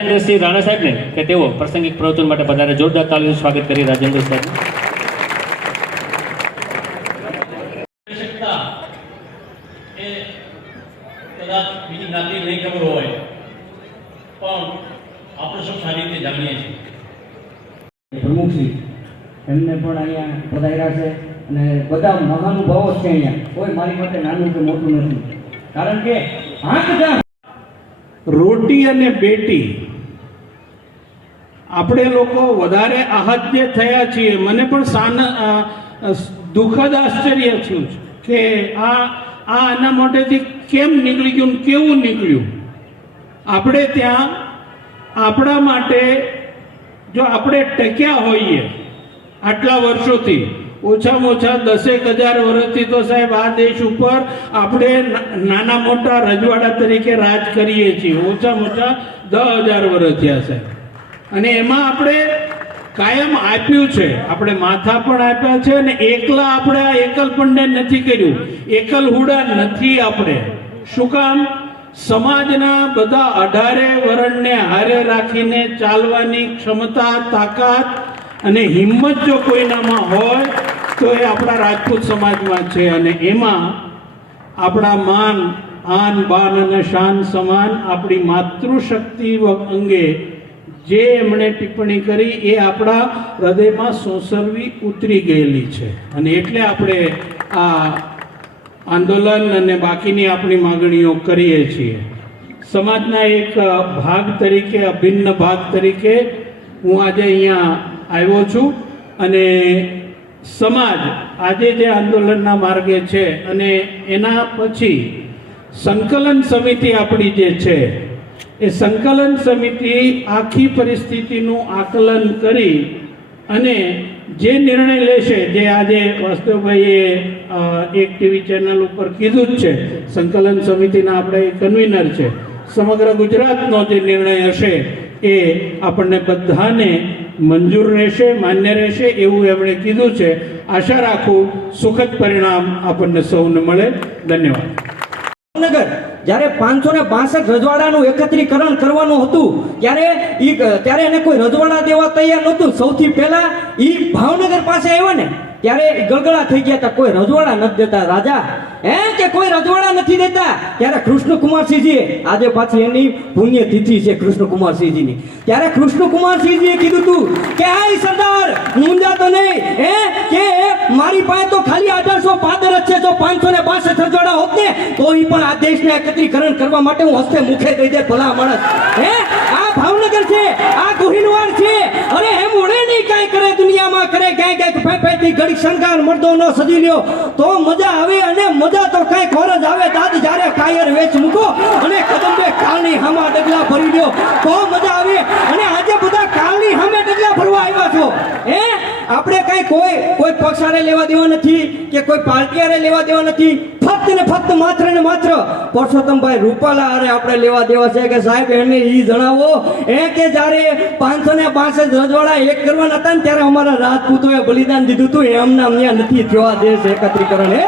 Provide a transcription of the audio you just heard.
રાજેન્દ્રસિંહ રાણા સાહેબને કે તેઓ પ્રસંગિક પ્રવચન માટે પધારે જોરદાર તાલીમ સ્વાગત કરી રાજેન્દ્ર સાહેબ. શકતા બીજી જ્ઞાતિ નહીં ખબર હોય પણ આપણે સૌ સારી રીતે જાણીએ છીએ. પ્રમુખશ્રી એમને પણ અહીંયા પધાર્યા છે અને બધા મહાનુભાવો છે અહીંયા. કોઈ મારી માટે નાનું કે મોટું નથી. કારણ કે જા રોટી અને બેટી આપણે લોકો વધારે આહત્ય થયા છીએ. મને પણ સાન દુઃખદ આશ્ચર્ય થયું કે આ આ આના મોટેથી કેમ નીકળી ગયું કેવું નીકળ્યું? આપણે ત્યાં, આપણા માટે જો આપણે ટક્યા હોઈએ આટલા વર્ષોથી, ઓછામાં ઓછા દસેક હજાર વર્ષથી તો સાહેબ આ દેશ ઉપર આપણે નાના મોટા રજવાડા તરીકે રાજ કરીએ છીએ. ઓછામાં ઓછા દસ હજાર વર્ષ થયા સાહેબ. અને એમાં આપણે કાયમ આપ્યું છે. આપણે માથા પણ આપ્યા છે અને એકલા આપણે આ એકલ પંડે નથી કર્યું. એકલ હુડા નથી આપણે. શું કામ? સમાજના બધા અઢારે વરણને હારે રાખીને ચાલવાની ક્ષમતા, તાકાત અને હિંમત જો કોઈનામાં હોય, તો એ આપણા રાજપૂત સમાજમાં છે અને એમાં આપણા માન, આન, બાન અને શાન સમાન આપણી માતૃશક્તિ અંગે જે એમણે ટિપ્પણી કરી એ આપણા હૃદયમાં સોસરવી ઉતરી ગયેલી છે. અને એટલે આપણે આ આંદોલન અને બાકીની આપણી માગણીઓ કરીએ છીએ. સમાજના એક ભાગ તરીકે, અભિન્ન ભાગ તરીકે હું આજે અહીંયા આવ્યો છું અને સમાજ આજે જે આંદોલનના માર્ગે છે અને એના પછી સંકલન સમિતિ આપણી જે છે એ સંકલન સમિતિ આખી પરિસ્થિતિનું આકલન કરી અને જે નિર્ણય લેશે, જે આજે વાસ્તવભાઈએ એક ટીવી ચેનલ ઉપર કીધું જ છે, સંકલન સમિતિના આપણે કન્વીનર છે. સમગ્ર ગુજરાતનો જે નિર્ણય હશે એ આપણને બધાને મંજૂર રહેશે, માન્ય રહેશે, એવું એમણે કીધું છે. આશા રાખું સુખદ પરિણામ આપણને સૌને મળે. ધન્યવાદ. ભાવનગર જ્યારે પાંચસો ને બાસઠ રજવાડાનું એકત્રીકરણ કરવાનું હતું, ત્યારે ઈ, ત્યારે એને કોઈ રજવાડા દેવા તૈયાર નહોતું. સૌથી પહેલા ઈ ભાવનગર પાસે આવ્યો ને, ત્યારે ગળગળા થઈ ગયા હતા. કોઈ રજવાડા નથી દેતા. રાજા હે કે કોઈ રજવાડા નથી દેતા. ત્યારે કૃષ્ણકુમારસિંહજીએ, આજે પાછી એની પુણ્યતિથિ છે કૃષ્ણકુમારસિંહજીની. ત્યારે કૃષ્ણકુમારસિંહજીએ કીધું તું કે આય સરદાર મુંજાતો નહીં. હે? કે મારી પાસે તો ખાલી અઢારસો પાદર જ છે. જો પાંચસો ને બાસઠ રજવાડા હોત ને તો એ પણ આ દેશને એકત્રીકરણ કરવા માટે હું હસ્તે મુખે દઈ દે ભલા માણસ. હે? આ ભાવનગર છે, આ ગોહિલવાડ છે. અરે એમ ઓળે નહીં કાંઈ કરે, દુનિયામાં કરે ક્યાંય ક્યાંક ફાઈ ફાઈ થી ઘડી શણગાર મળતો નો સજી લ્યો. તો મજા આવે અને મજા તો કાંઈ ખોર જ આવે. દાદ જ્યારે કાયર વેચ મૂકો અને કદંબે કાલની હામાં ડગલા ભરી લ્યો. તો મજા આવે. અને આજે બધા કાલની હામે ડગલા ભરવા આવ્યા છો. હે? આપણે કઈ કોઈ કોઈ પક્ષ લેવા દેવા નથી કે કોઈ પાર્ટી લેવા દેવા નથી. ફક્ત ને ફક્ત માત્ર ને માત્ર પરસોત્તમભાઈ રૂપાલા અરે આપણે લેવા દેવા છે કે સાહેબ એને એ જણાવો. એ કે જ્યારે પાંચસો ને પાંચસો રજવાડા એક કરવાના હતા ને ત્યારે અમારા રાજપૂતોએ બલિદાન દીધું હતું. એમના અહીંયા નથી થવા દેશ એકત્રીકરણ, હે?